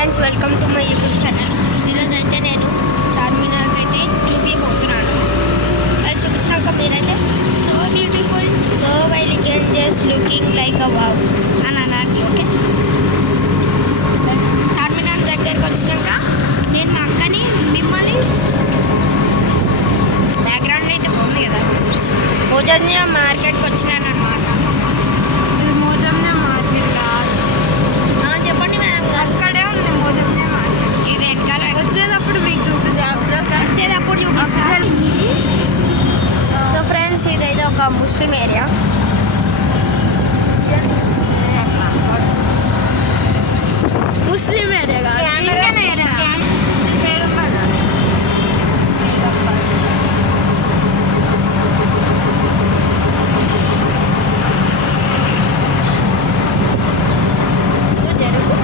Friends, welcome to my YouTube channel. ఈరోజు అయితే నేను చార్మినార్కి అయితే చూపించబోతున్నాను. అది చూపించినాక మీరైతే so beautiful, so elegant, just looking like a wow అని అనాలి. ఓకే, చార్మినార్ దగ్గరికి వచ్చినాక నేను మా అక్కని మిమ్మల్ని బ్యాక్గ్రౌండ్ అయితే బాగుంది కదా, మోజన్య మార్కెట్కి వచ్చినాను అనమాట. మోజమ్నే మార్కెట్ కాదు, చెప్పండి మ్యామ్. అక్కడే ఉంది మోజమ్నే మార్కెట్. ఇది వెనకాల వచ్చేటప్పుడు మీకు వచ్చేటప్పుడు చూపిస్తాను. సో ఫ్రెండ్స్, ఇదైతే ఒక ముస్లిం ఏరియా. ముస్లిం ఏరియా కాదు, ఇండియన్ ఏరియా. జరుగు,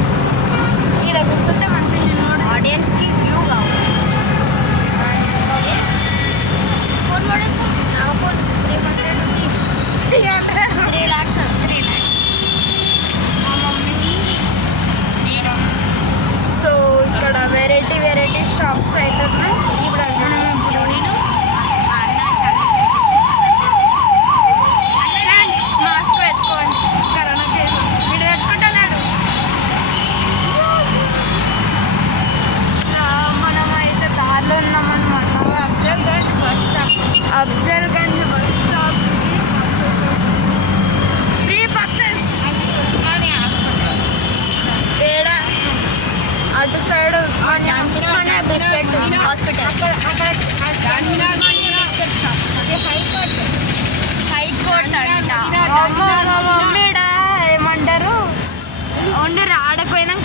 ఇక్కడ కూర్చుంటే మంచిగా ఆడియన్స్కి వ్యూ కావాలి. ఫోన్ పడేస్తాం. Phone 300 rupees, 3 lakhs. మా మమ్మీ. సో ఇక్కడ వెరైటీ షాప్స్ అయితే ఉన్నాయి. ఇప్పుడు ఎవడీడు మాస్క్ పెట్టుకోండి, కరోనా కేసెస్. వీడు పెట్టుకుంటున్నాడు. మనం అయితే దారిలో ఉన్నామన్నమాట. Afzalgunj bus stop. Free buses తేడా అటు side Osmania biscuit hospital, biscuit shop, high court అంట. అమ్మ మా మమ్మీడా ఏమంటారు, ఓన్లీ రాడకపోయినాక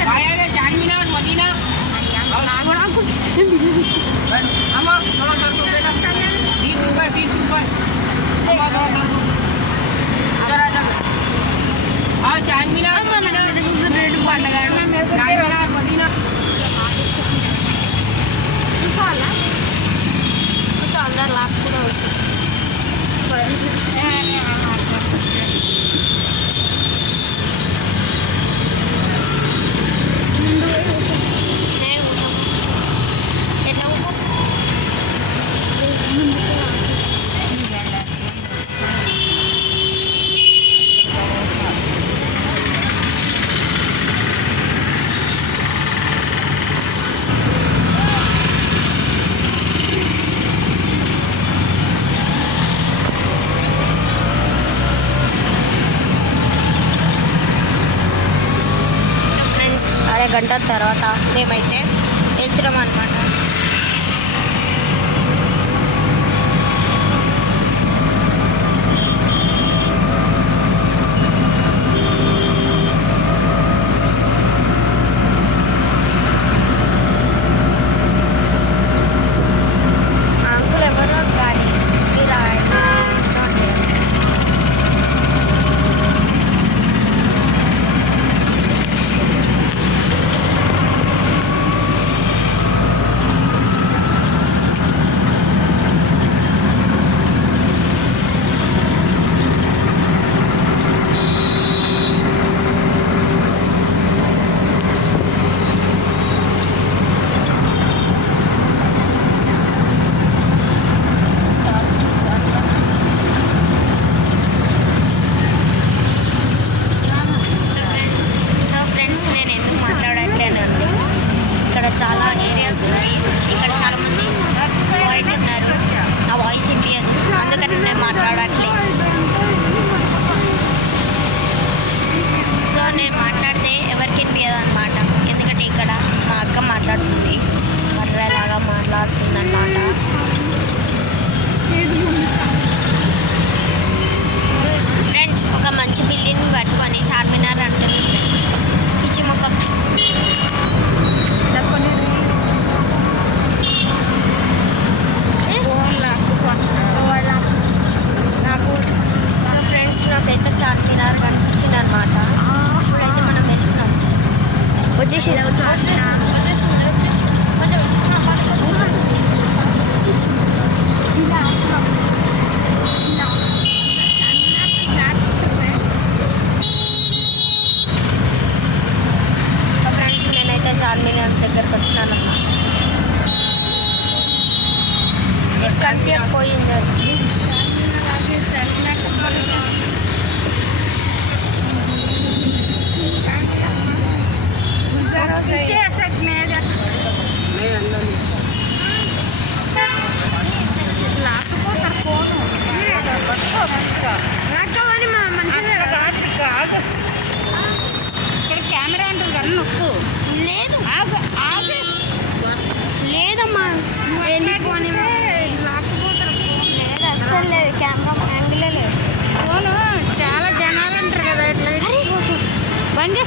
అందరు లాక్కునే వస్తుంది. ఎట్లా ఫ్రెండ్స్, అరగంట తర్వాత మేమైతే వెళ్తున్నాం అనమాట. అంకుల్ ఎవరో గాడి ఇలా నేను ఎందుకు మాట్లాడట్లేనండి, ఇక్కడ చాలా ఏరియాస్ ఉన్నాయి. ఇక్కడ చాలా మంది వైట్ ఉన్నారు, నా వాయిస్ వినిపించదు, అందుకని నేను మాట్లాడట్లేదు. సో నేను మాట్లాడితే ఎవరికి వినిపించదు అనమాట, ఎందుకంటే ఇక్కడ మా అక్క మాట్లాడుతుంది, మర్రలాగా మాట్లాడుతుంది అనమాట. ఫ్రెండ్స్, ఒక మంచి బిల్డింగ్ కట్టుకొని చార్మినార్ అంటుంది ఫ్రెండ్స్, పిచ్చి ముఖం. ఫ్రెండ్స్, నాకైతే చార్మినార్ కనిపించింది అనమాట. ఇప్పుడైతే మనం వెళ్తున్నాం. వచ్చేసి ఫ్రెండ్స్, నేనైతే చార్మినార్ దగ్గరకు వచ్చినానమ్మా. ఎక్కడికి పోయింది అది. ఇక్కడ కెమెరా ఉంటుంది కానీ నొక్కు. లేదు ఆగు. లేదమ్మా, వెళ్ళిపోని లాక్కుపోతారు లేదు, అస్సలు లేదు. కెమెరా యాంగిలే లేదు. ఫోను. చాలా జనాలు అంటారు కదా ఇట్లా. అరే బంద్